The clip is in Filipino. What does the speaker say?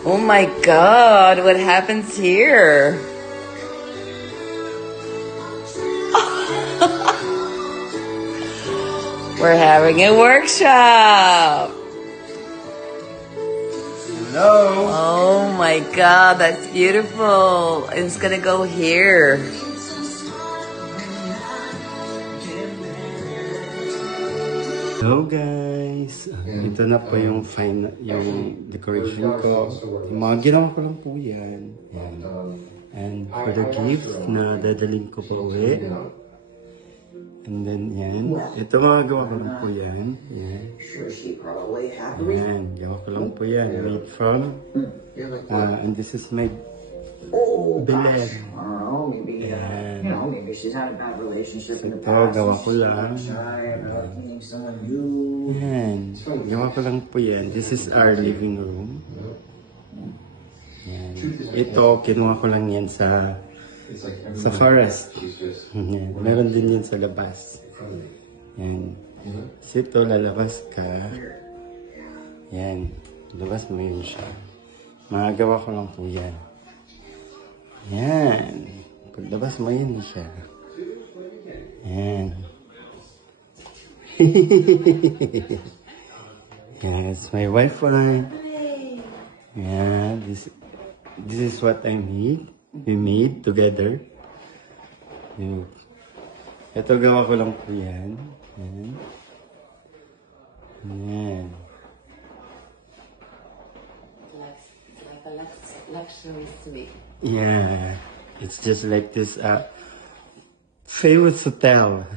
Oh my God, what happens here? We're having a workshop. Hello. Oh my God, that's beautiful. It's gonna go here. Hello guys! Ito na po yung decoration ko. Yung mga ginawa ko lang po yan. And for the gift na dadalhin ko po uwi. And then yan. Ito mga gawa ko lang po yan. Yan. Yan. Gawa ko lang po yan. Made from. And this is my Belen. Yan. Ito, gawa ko lang. Yan. Gawa ko lang po yan. This is our living room. Yan. Ito, kinuha ko lang yan sa forest. Yan. Meron din yan sa labas. Yan. So ito, lalabas ka. Yan. Labas mo yun siya. Magagawa ko lang po yan. Yan. Paglabas mo yun siya. Yan. Yes, my Wi-Fi. Yeah, this is what I made. We made together. Yan. Ito gawa ko lang po yan. Yan. Yan. It's like a luxury suite. Yeah, it's just like this famous hotel.